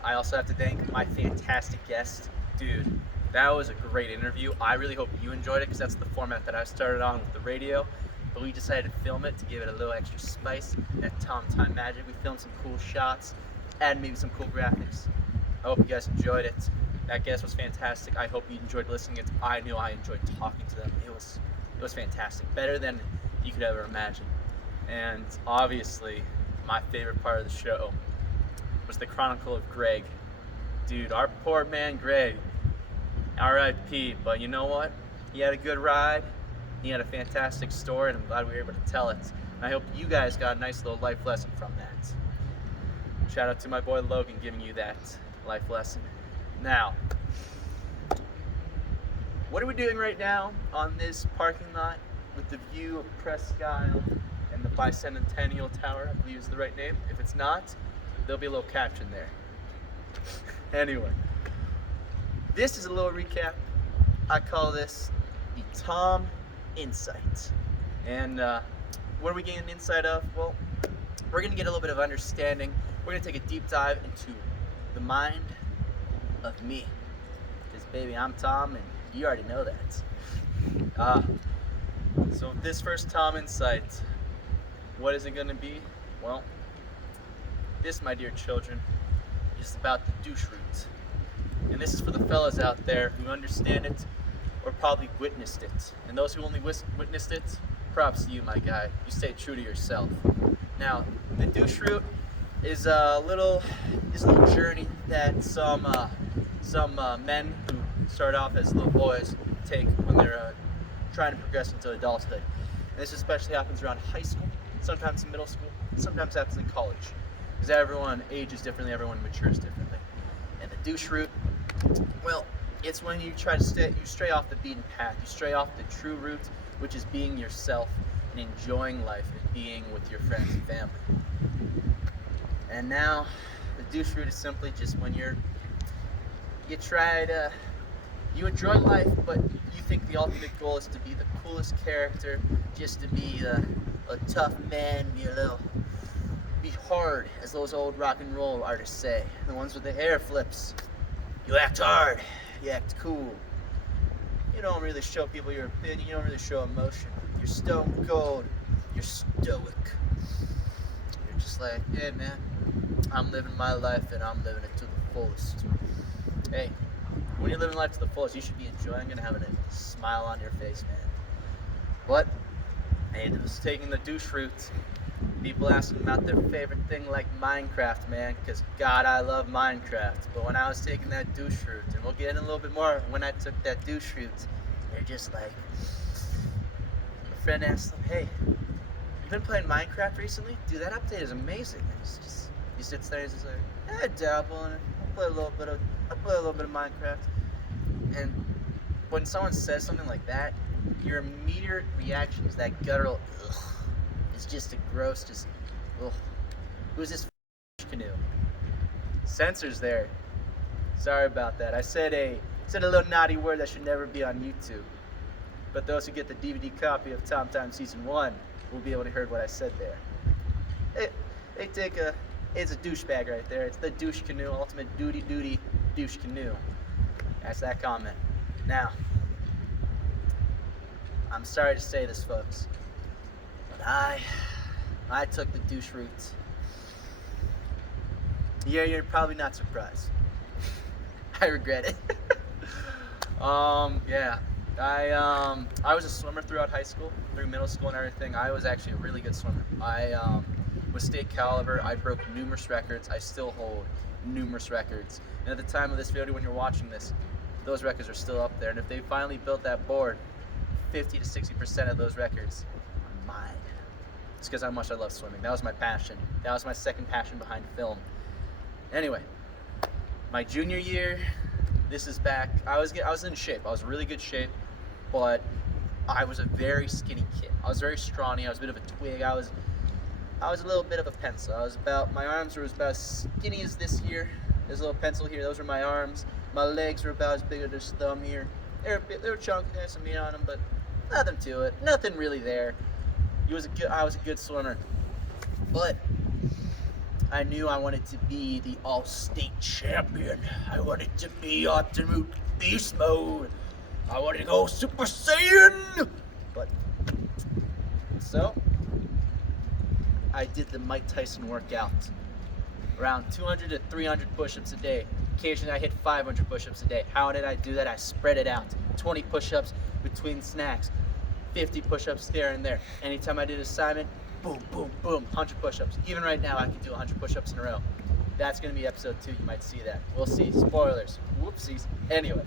I also have to thank my fantastic guest. Dude, that was a great interview. I really hope you enjoyed it because that's the format that I started on with the radio. But we decided to film it to give it a little extra spice. That Tom Time magic. We filmed some cool shots, add maybe some cool graphics. I hope you guys enjoyed it. That guest was fantastic. I hope you enjoyed listening. I knew I enjoyed talking to them. It was fantastic. Better than you could ever imagine. And obviously, my favorite part of the show was the Chronicle of Greg. Dude, our poor man Greg, R.I.P. But you know what? He had a good ride. He had a fantastic story, and I'm glad we were able to tell it. And I hope you guys got a nice little life lesson from that. Shout out to my boy Logan giving you that life lesson. Now, what are we doing right now on this parking lot with the view of Presque Isle and the Bicentennial Tower? I believe is the right name. If it's not, there'll be a little caption there. Anyway, this is a little recap. I call this the Tom Insight. And what are we getting an insight of? Well, we're going to get a little bit of understanding. We're going to take a deep dive into the mind of me. Because, baby, I'm Tom, and you already know that. So this first Tom Insight, what is it going to be? Well, this, my dear children, is about the douche route. And this is for the fellas out there who understand it or probably witnessed it. And those who only witnessed it, props to you, my guy. You stay true to yourself. Now, the douche route is a little journey that some men who start off as little boys take when they're trying to progress into adulthood. And this especially happens around high school, sometimes in middle school, sometimes happens in college. Because everyone ages differently, everyone matures differently. And the douche route, well, it's when you try to stray off the beaten path, you stray off the true route, which is being yourself and enjoying life and being with your friends and family. And now, the douche route is simply just when you enjoy life, but you think the ultimate goal is to be the coolest character, just to be a tough man, be hard, as those old rock and roll artists say. The ones with the hair flips. You act hard, you act cool. You don't really show people your opinion, you don't really show emotion. You're stone cold, you're stoic. You're just like, hey man, I'm living my life and I'm living it to the fullest. Hey, when you're living life to the fullest, you should be enjoying it and having a smile on your face, man. But, hey, just taking the douche route. People asking about their favorite thing like Minecraft, man, because God, I love Minecraft. But when I was taking that douche route, and we'll get in a little bit more when I took that douche route, they're just like, a friend asked them, hey, you been playing Minecraft recently? Dude, that update is amazing. And he sits there and he's just like, yeah, I dabble in it. I play a little bit of Minecraft. And when someone says something like that, your immediate reaction is that guttural, ugh. It's just a gross, ugh. Who's this canoe? Censor's there. Sorry about that. I said a little naughty word that should never be on YouTube. But those who get the DVD copy of Tom Time Season 1 will be able to hear what I said there. It's a douchebag right there. It's the douche canoe, ultimate duty douche canoe. That's that comment. Now, I'm sorry to say this, folks, but I took the douche route. Yeah, you're probably not surprised. I regret it. Yeah. I was a swimmer throughout high school, through middle school and everything. I was actually a really good swimmer. I was state caliber. I broke numerous records. I still hold numerous records. And at the time of this video, when you're watching this, those records are still up there. And if they finally built that board, 50 to 60% of those records are mine. It's because how much I love swimming. That was my passion. That was my second passion behind film. Anyway, my junior year, this is back. I was in shape. I was in really good shape, but I was a very skinny kid. I was very scrawny. I was a bit of a twig. I was a little bit of a pencil. My arms were about as skinny as this here. There's a little pencil here. Those were my arms. My legs were about as big as this thumb here. They were chunky. They had some meat on them, but nothing to it. Nothing really there. I was a good swimmer, but I knew I wanted to be the all-state champion. I wanted to be Ultimate Beast Mode. I wanted to go Super Saiyan. But so I did the Mike Tyson workout. Around 200 to 300 push-ups a day. Occasionally I hit 500 push-ups a day. How did I do that? I spread it out. 20 push-ups between snacks. 50 push-ups there and there. Anytime I did an assignment, boom, boom, boom, 100 push-ups. Even right now I can do 100 push-ups in a row. That's going to be episode 2. You might see that. We'll see. Spoilers. Whoopsies. Anyway.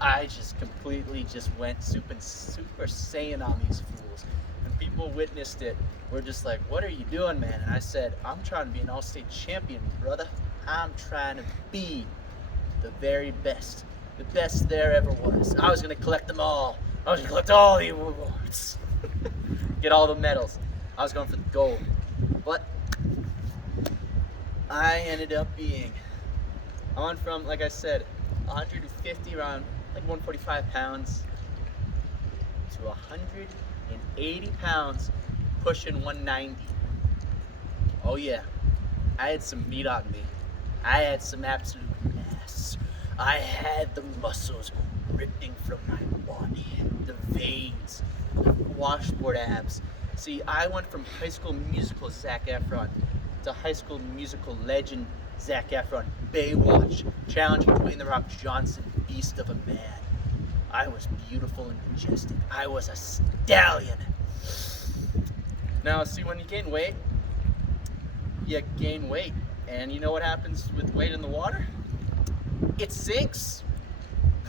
I just completely went super Saiyan on these fools. And people witnessed it. We're just like, what are you doing, man? And I said, I'm trying to be an all-state champion, brother. I'm trying to be the very best. The best there ever was. I was going to collect them all. I was going to collect all the awards. Get all the medals. I was going for the gold. But I ended up I went from, like I said, 150, around like 145 pounds to 180 pounds, pushing 190. Oh yeah, I had some meat on me. I had some absolute mass. I had the muscles ripping from my body, the veins, the washboard abs. See, I went from High School Musical Zac Efron to High School Musical legend Zac Efron, Baywatch, challenging Dwayne The Rock Johnson, beast of a man. I was beautiful and majestic. I was a stallion. Now, see, when you gain weight, you gain weight. And you know what happens with weight in the water? It sinks.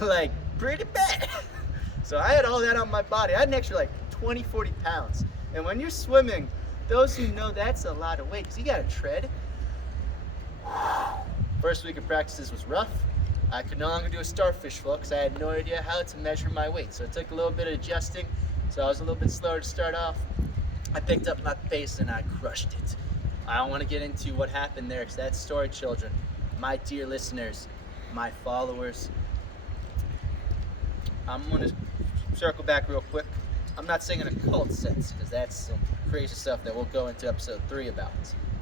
Like, pretty bad. So I had all that on my body. I had an extra like 20, 40 pounds. And when you're swimming, those who know, that's a lot of weight, because you gotta tread. First week of practices was rough. I could no longer do a starfish flow because I had no idea how to measure my weight. So it took a little bit of adjusting. So I was a little bit slower to start off. I picked up my pace and I crushed it. I don't want to get into what happened there because that's story, children. My dear listeners, my followers. I'm going to circle back real quick. I'm not saying in a cult sense because that's some crazy stuff that we'll go into episode 3 about.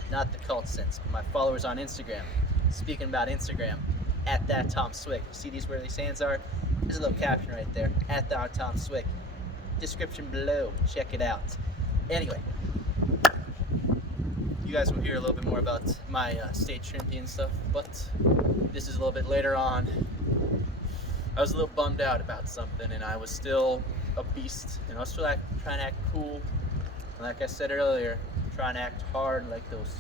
Not the cult sense, but my followers on Instagram. Speaking about Instagram, at that Tom Swick. See these where these hands are? There's a little caption right there. At that Tom Swick. Description below. Check it out. Anyway, you guys will hear a little bit more about my state champion stuff, but this is a little bit later on. I was a little bummed out about something, and I was still a beast, and I was still trying to act cool. And like I said earlier, trying to act hard like those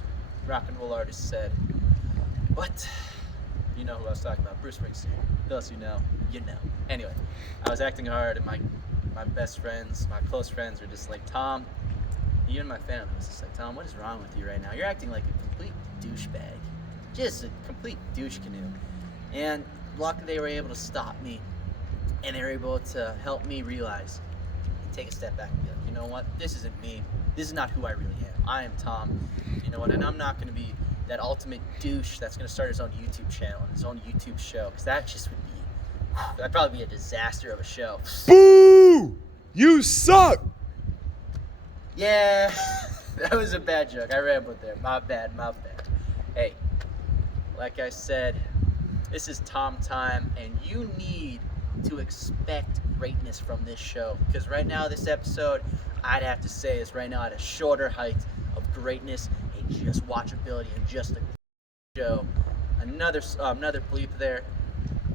rock and roll artists said. But you know who I was talking about, Bruce Springsteen. Those who know, you know. Anyway, I was acting hard, and my best friends, my close friends were just like, Tom, even my family was just like, Tom, what is wrong with you right now? You're acting like a complete douchebag. Just a complete douche canoe. And luckily they were able to stop me, and they were able to help me realize and take a step back and be like, you know what? This isn't me. This is not who I really am. I am Tom. You know what? And I'm not going to be that ultimate douche that's going to start his own YouTube channel and his own YouTube show, because that just would be, that'd probably be a disaster of a show. Boo! You suck! Yeah, that was a bad joke. I rambled there. My bad. Hey, like I said, this is Tom time, and you need to expect greatness from this show, because right now, this episode, I'd have to say, is right now at a shorter height of greatness and just watchability and just a show. Another bleep there.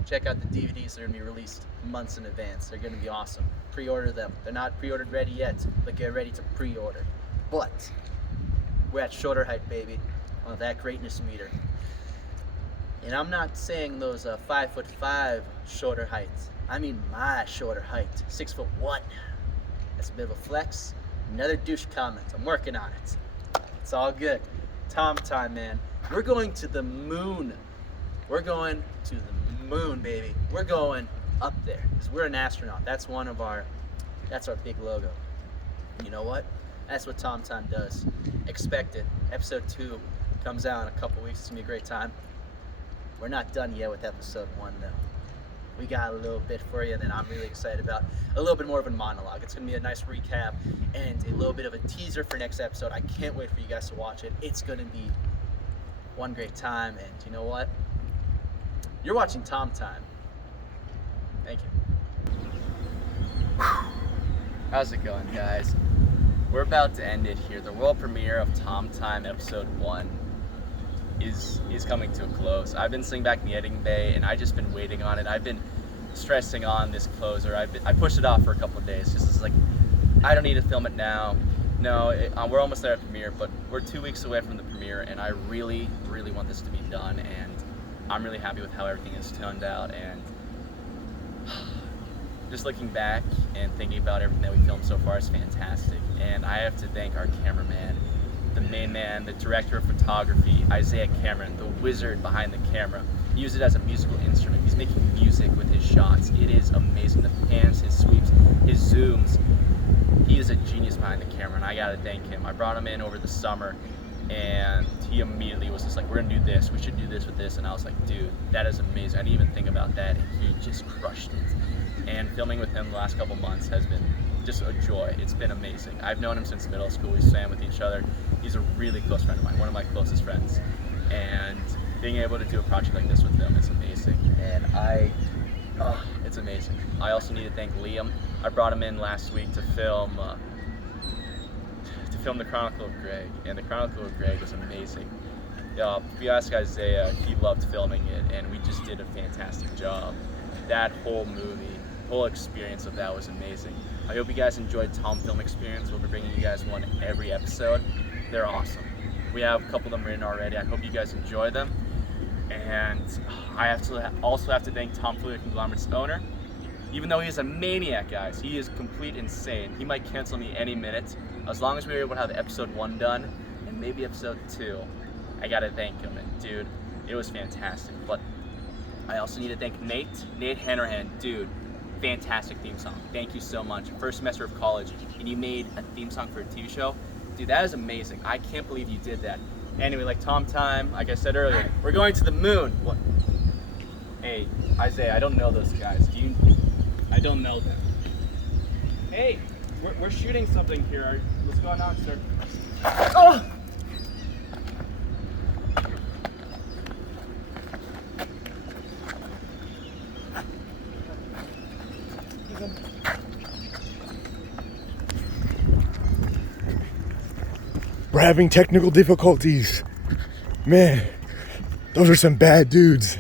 Check out the DVDs. They're going to be released months in advance. They're going to be awesome. Pre-order them. They're not pre-ordered ready yet, but get ready to pre-order. But we're at shorter height, baby, on that greatness meter. And I'm not saying those 5'5" shorter heights. I mean my shorter height, 6'1". That's a bit of a flex. Another douche comment. I'm working on it. It's all good. Tom time, man. We're going to the moon. We're going to the moon, baby. We're going up there because we're an astronaut. That's our big logo. You know what? That's what Tom time does. Expect it. Episode 2 comes out in a couple weeks. It's gonna be a great time. We're not done yet with episode 1 though. We got a little bit for you that I'm really excited about. A little bit more of a monologue. It's gonna be a nice recap and a little bit of a teaser for next episode. I can't wait for you guys to watch it. It's gonna be one great time, and you know what? You're watching Tom Time. Thank you. How's it going, guys? We're about to end it here. The world premiere of Tom Time episode 1 is coming to a close. I've been sitting back in the editing bay, and I've just been waiting on it. I've been stressing on this closer. I pushed it off for a couple of days. Just as like, I don't need to film it now. No, we're almost there at premiere, but we're 2 weeks away from the premiere, and I really, really want this to be done, and I'm really happy with how everything has turned out. And just looking back and thinking about everything that we filmed so far is fantastic. And I have to thank our cameraman, the main man, the director of photography, Isaiah Cameron, the wizard behind the camera. He used it as a musical instrument. He's making music with his shots. It is amazing. The pans, his sweeps, his zooms. He is a genius behind the camera, and I gotta thank him. I brought him in over the summer, and he immediately was just like, we're gonna do this, we should do this with this, and I was like, dude, that is amazing. I didn't even think about that, and he just crushed it. And filming with him the last couple months has been just a joy. It's been amazing. I've known him since middle school. We swam with each other. He's a really close friend of mine, one of my closest friends. And being able to do a project like this with him is amazing. And it's amazing. I also need to thank Liam. I brought him in last week to film The Chronicle of Greg, and The Chronicle of Greg was amazing. If you ask Isaiah, he loved filming it, and we just did a fantastic job. That whole movie, whole experience of that was amazing. I hope you guys enjoyed Tom Film Experience. We'll be bringing you guys one every episode. They're awesome. We have a couple of them written already. I hope you guys enjoy them. And I also have to thank Tomfoolery Conglomerate's owner. Even though he's a maniac, guys, he is complete insane. He might cancel me any minute. As long as we were able to have episode 1 done, and maybe episode 2, I gotta thank him. And dude, it was fantastic. But I also need to thank Nate Hanrahan. Dude, fantastic theme song. Thank you so much. First semester of college, and you made a theme song for a TV show. Dude, that is amazing. I can't believe you did that. Anyway, like Tom Time, like I said earlier, we're going to the moon. What? Hey, Isaiah, I don't know those guys. Do you? I don't know them. Hey, we're shooting something here. What's going on, sir? Oh! We're having technical difficulties. Man, those are some bad dudes.